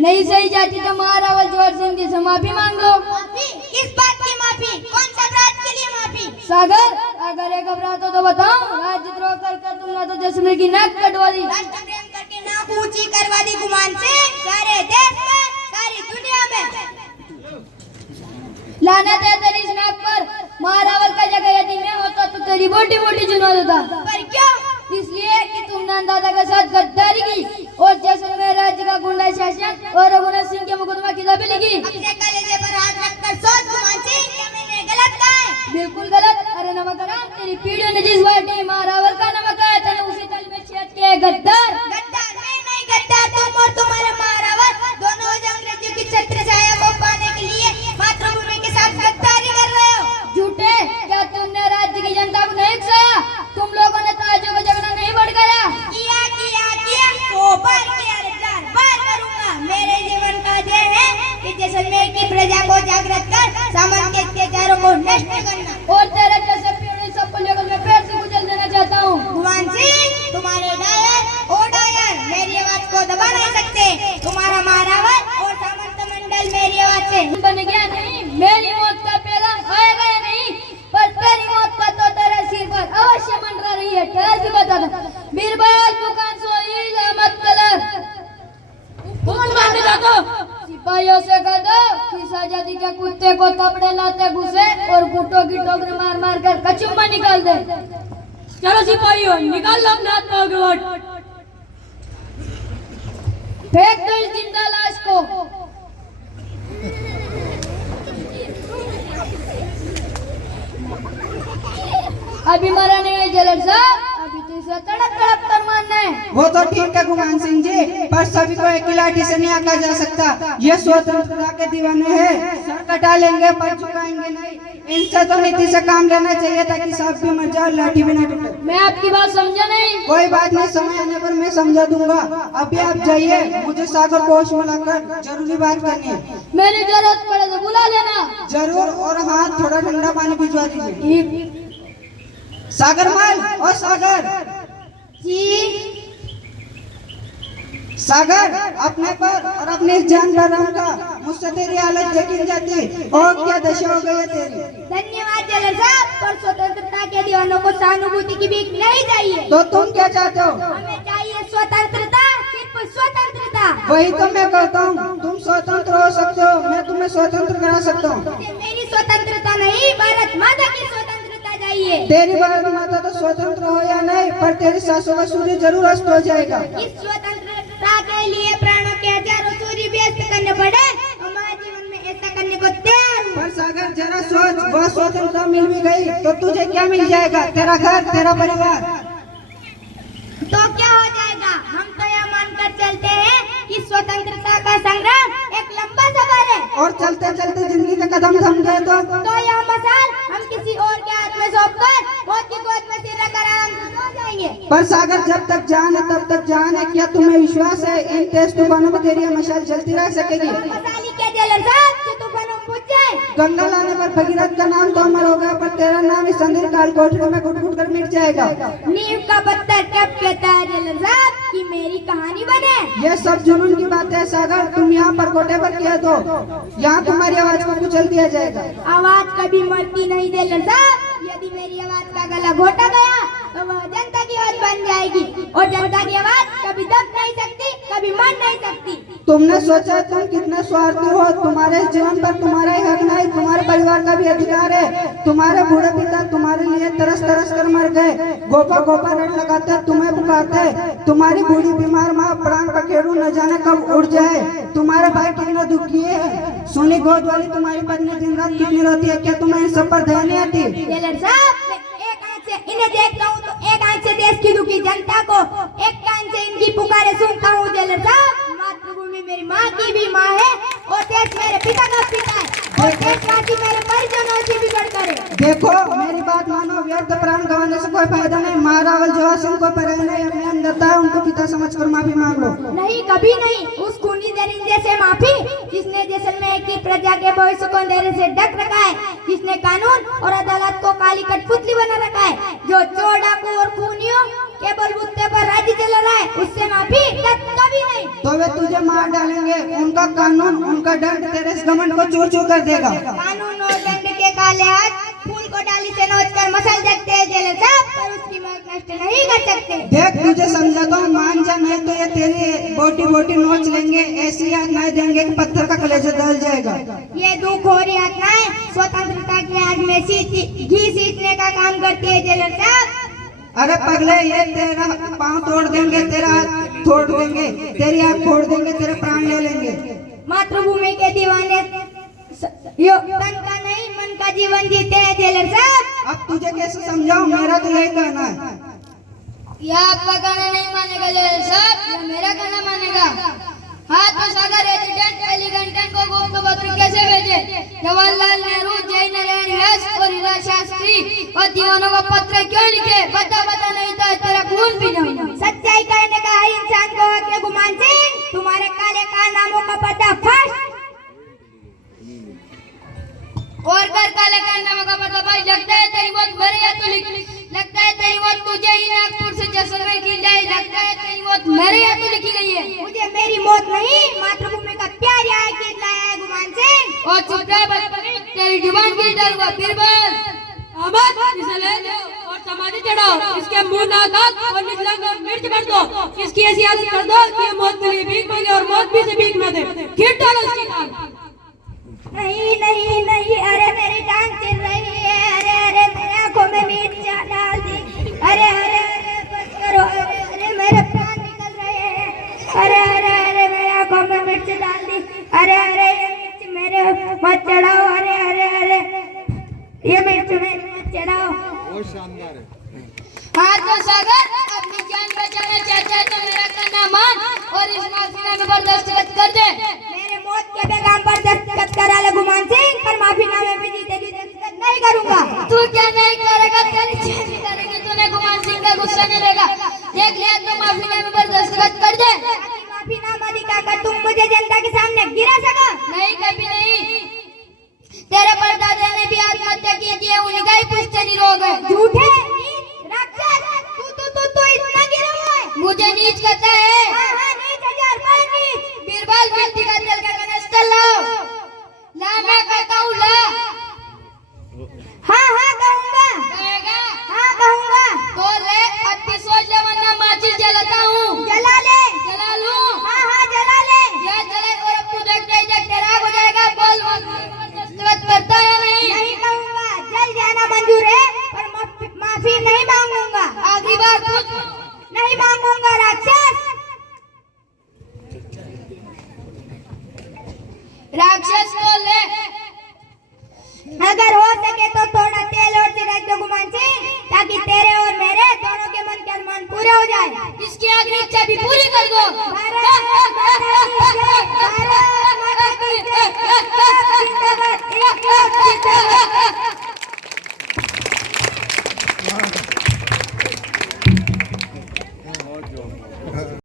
नहीं सही जाती तो महारावल जोहर सिंह जी से माफी मांग लो। माफी? किस बात की माफी? कौन सा अपराध के लिए माफी? सागर, अगर एक अपराध हो तो बताओ। राज्यद्रोह करके तुमने तो जैसलमेर की नाक कटवा दी। राष्ट्र प्रेम करके नाक ऊंची करवा दी गुमान सिंह, सारे देश में, सारी दुनिया में। लानत है तेरी इस नाक पर। महारावल का जगह यदि मैं होता तो तेरी बोटी बोटी चुनवा देता। पर क्यों? इसलिए कि तुमने अंदाजा के साथ गद्दारी की और जैसलमेर राज्य का गुंडा शासन और रघुनाथ सिंह के मुकदमा की दाबी लगी। अपने कलेजे पर हाथ रखकर सोच गुमान सिंह, क्या मैंने गलत कहा है? बिल्कुल गलत। अरे नमक हराम, तेरी पीढ़ियों ने जिस बाटी महारावल का नमक खाया तूने उसी तल में छेद के गद्दार। गद्दार मैं नहीं, गद्दार तुम और तुम्हारा महारावल दोनों आज अंग्रेजों की छत्र छाया को पाने के लिए मातृभूमि के साथ गद्दारी कर रहे हो। झूठे, क्या तुमने राज्य की जनता को नहीं उकसाया? तुम लोगों ने ताजों का झगड़ा नहीं भड़काया? किया किया किया, 100 बार किया, 1000 बार करूंगा। मेरे जीवन का ध्येय है कि जैसलमेर की प्रजा को जागृत कर सामंत के अत्याचारों को नष्ट करना। और तेरे जैसे पीढ़ी सबको लेकर मैं पेट से कुचल देना चाहता हूँ। गुमान सिंह, तुम्हारे डायर ओ डायर मेरी आवाज को दबा नहीं सकते। तुम्हारा महारावल और सामंत मंडल मेरी आवाज से बन गया नहीं। मेरी मौत का पैगाम आएगा या नहीं, पर तेरी मौत का तो तेरे सिर पर अवश्य मंडरा रही है। ठहर के बता दे। बीरबल बुकान सोईल अहमद कलर कौन मारने जाता? सिपाहियों से कह दो कि आजादी के कुत्ते को थपड़े लाते घुसे और गुटों की टोकरी मार मार कर कचुम्मा निकाल दे। चलो सिपाहियों, निकाल लो अपने हाथ में गलवट। फेंक दो इस जिंदा लाश को। अभी मरा नहीं है जेलर साहब, अभी तो इसे तड़प तड़प कर मारना है। वो तो ठीक है गुमान सिंह जी, पर सभी को एक ही लाठी से नहीं आका जा सकता। ये स्वतंत्रता के दीवाने हैं, सर कटा लेंगे पर झुकाएंगे नहीं। इनसे तो नीति से काम लेना चाहिए ताकि सांप भी मर जाए, लाठी भी न टूटे। मैं आपकी बात समझा नहीं। कोई बात नहीं, समय आने पर मैं समझा दूंगा। अभी आप जाइए, मुझे सागर को होश में लाकर जरूरी बात करनी है। मेरी जरूरत पड़े तो बुला लेना। जरूर, और हाँ थोड़ा ठंडा पानी भिजवा दीजिए। सागर माल और सागर जी। सागर, अपने पर और अपनी इस जान पर रंग का मुझसे तेरी हालत यकीन जाती और क्या दशा हो गई है तेरी। धन्यवाद जेलर साहब, पर स्वतंत्रता के दीवानों को सहानुभूति की भीख नहीं चाहिए। तो तुम क्या चाहते हो? हमें चाहिए स्वतंत्रता, सिर्फ स्वतंत्रता। वही तो मैं कहता हूँ, तुम स्वतंत्र हो सकते हो, मैं तुम्हें स्वतंत्र करा सकता हूँ। मेरी स्वतंत्रता नहीं, भारत माता की स्वतंत्रता चाहिए। तेरी भारत माता तो स्वतंत्र हो या नहीं, पर तेरी सासों का सूर्य जरूर अस्त हो जाएगा। इस स्वतंत्रता के लिए प्राणों के हजारों सूर्य व्यस्त करने पड़े, हमारे जीवन में ऐसा करने को तैयार हूँ। पर सागर जरा सोच, वह स्वतंत्रता मिल भी गई तो तुझे क्या मिल जाएगा? तेरा घर, तेरा परिवार। तो क्या हो जाएगा? हम तो यह मानकर चलते हैं कि स्वतंत्रता का संग्राम एक लंबा सफर है, और चलते चलते जिंदगी का कदम थम जाए तो यह मसाल हम किसी और के हाथ में सौंपकर मौत की गोद में सिर रखकर आराम से सो जाएंगे। पर सागर, जब तक जान है तब तक जान है। क्या तुम्हें विश्वास है इन तेज तूफानों में तेरी मशाल चलती रह सकेगी? मसाली के जेलर साहब कि तूफानों में बुझ जाए। गंगा लाने पर भगीरथ का नाम तो अमर हो गया, पर तेरा नाम इस अंधेर काल कोठरी में घुट घुट कर मिट जाएगा। नीम का पत्थर कब कहता है जेलर साहब कि मेरी कहानी बने? ये सब जुनून की बात है सागर, तुम यहाँ पर कोटे पर किया तो यहाँ तुम्हारी आवाज को कुचल दिया जाएगा। आवाज कभी मरती नहीं जेलर साहब। यदि मेरी आवाज का गला घोटा गया तो वह जनता की आवाज बन जाएगी, और जनता की आवाज कभी दब नहीं सकती, कभी मर नहीं सकती। तुमने सोचा तुम कितने स्वार्थी हो? तुम्हारे जीवन पर तुम्हारा ही हक नहीं, तुम्हारे परिवार का भी अधिकार है। तुम्हारे बूढ़े पिता तुम्हारे लिए तरस तरस कर मर गए, गोपा गोपा रट लगाते तुम्हें पुकारते। तुम्हारी बूढ़ी बीमार माँ प्राण पखेरु न जाने कब उड़ जाए। तुम्हारे भाई कितना दुखी है, सोनी गोद वाली तुम्हारी पत्नी दिन रात कितनी रोती है। क्या तुम्हें इन सब पर ध्यान नहीं आती? जेलर साहब, मैं एक आंख से इन्हें देखता हूँ तो एक आंख से देश की दुखी जनता को, एक कान से इनकी पुकारे सुनता हूँ। जेलर साहब, मातृभूमि मेरी माँ की भी माँ है, और देश मेरे पिता का पिता है, और देशवासी मेरे परिजनों से भी बढ़कर है। देखो मेरी बात मानो, व्यर्थ प्राण गंवाने से कोई फायदा नहीं। महारावल जोहर सिंह को प्रेरणा अपने अंदर है, उनको पिता समझकर माफी मांग लो। नहीं, कभी नहीं। उस खूनी दरिंदे से माफी जिसने जैसलमेर की प्रजा के भविष्य को अंधेरे से ढक रखा है, जिसने कानून और अदालत को काली कठपुतली बना रखा है, जो चोर डाकू और खूनियों के बलबूते पर राज्य चला रहा है, उससे माफी कभी नहीं। तो वे तुझे मार डालेंगे। उनका कानून, उनका दंड तेरे इस घमंड को चूर चूर कर देगा। कानून और दंड के काले हाथ फूल को डाली से नोच कर मसल सकते हैं जेलर साहब, पर उसकी मौत नष्ट नहीं कर सकते। देख तुझे समझाता हूँ, मान जा, नहीं तो ये तेरी बोटी बोटी नोच लेंगे। ऐसी यातनाएं देंगे कि पत्थर का कलेजा दल जाएगा। ये दुख और यातनाएं स्वतंत्रता की आग में घी सींचने का काम करती है जेलर साहब। अरे पगले, ये तेरा पाँव तोड़ देंगे, तेरा हाथ तोड़ देंगे, तेरी आँख फोड़ देंगे, तेरे प्राण ले लेंगे। मातृभूमि के दीवाने तन का नहीं मन का जीवन जीते हैं जेलर साहब। अब तुझे कैसे समझाऊं, मेरा तो यही कहना है। यह आपका कहना नहीं मानेगा जेलर साहब, यह मेरा कहना मानेगा। हाँ तो सागर रेजिडेंट एलिगंटन को गुप्त पत्र कैसे भेजे? जवाहरलाल नेहरू, जयनारायण व्यास और हीरा शास्त्री और दीवानों को पत्र क्यों लिखे? बता बता, नहीं तो तेरा खून पी जाऊंगा। सच्चाई कहने का हर इंसान को हक है गुमान सिंह, तुम्हारे काले कारनामों का पर्दाफाश और कर काले कारनामों का पर्दाफाश। लगता है तेरी मौत मेरे या तो लगता है तेरी मौत तुझे ही नागपुर से जैसलमेर की जाए। लगता है तेरी मौत मेरे या तो लिखी गई है। मुझे मेरी मौत नहीं, मातृभूमि का प्यार यहाँ की लाया है गुमान सिंह। और चुप रह बचपनी, तेरी जुबान की डालूंगा। बीरबल अहमद, इसे ले जाओ और समाधि चढ़ाओ। इसके मुंह ना काट और निचला कर मिर्च भर दो। इसकी ऐसी हालत कर दो कि ये मौत के लिए भीख मांगे और मौत भी से भीख न दे। खींच डालो इसकी टांग। नहीं नहीं नहीं, अरे मेरी टांग चिर रही है। अरे अरे मेरे आंखों में मिर्चा डाल दी। अरे अरे अरे बस करो। अरे अरे मेरे प्राण निकल रहे हैं। अरे अरे अरे मेरे आंखों में मिर्च डाल दी। अरे अरे ये मिर्च मेरे मत चढ़ाओ। अरे अरे अरे ये मिर्च मेरे मत चढ़ाओ। बहुत शानदार है। हाँ तो सागर, अपनी जान बचाना चाहता है तो मेरा कहना मान और इस माफीनामे पर दस्तखत कर दे। मेरे मौत के पैगाम पर दस्तखत करा ले गुमान सिंह, पर माफीनामे पे जीते जी दस्तखत नहीं करूंगा। तू क्या नहीं करेगा? तेरी चेहरी करेगी। तूने गुमान सिंह का गुस्सा नहीं देगा। देख लिया तो माफीनामे पर दस्तखत कर दे। माफीनामा दिखाकर तुम मुझे जनता के सामने गिरा सको? नहीं, कभी नहीं। तेरे परदादा ने भी आत्महत्या की थी, उनका ही पुश्तैनी रोग है। झूठे राक्षस, तू इतना गिरा हुआ है। मुझे नीच कहता है। हाँ हाँ नीच, 1000 बार नीच। बीरबल, मिट्टी का तेल का कनस्तर लाओ। ला, मैं कहता हूँ ला। हाँ हाँ कहूँगा। कहेगा? हाँ कहूँगा। तो ले, अब भी सोच ले वरना माचिस जलाता हूँ। जला ले। जला लूं? हाँ हाँ जला ले। यह जले और अब तू देख तेरा हो जाएगा। बोल दस्तखत करता है नहीं? नहीं कहूँगा। जल जाना मंजूर है, पर माफी नहीं मांगूंगा। आखिरी बार पूछ। नहीं मांगूंगा राक्षस। राक्षस को ले। अगर हो सके तो थोड़ा तेल और छिड़क दो गुमान सिंह, ताकि तेरे और मेरे दोनों के मन के अरमान पूरे हो जाए। इसकी आखिरी इच्छा भी पूरी कर दो। भारत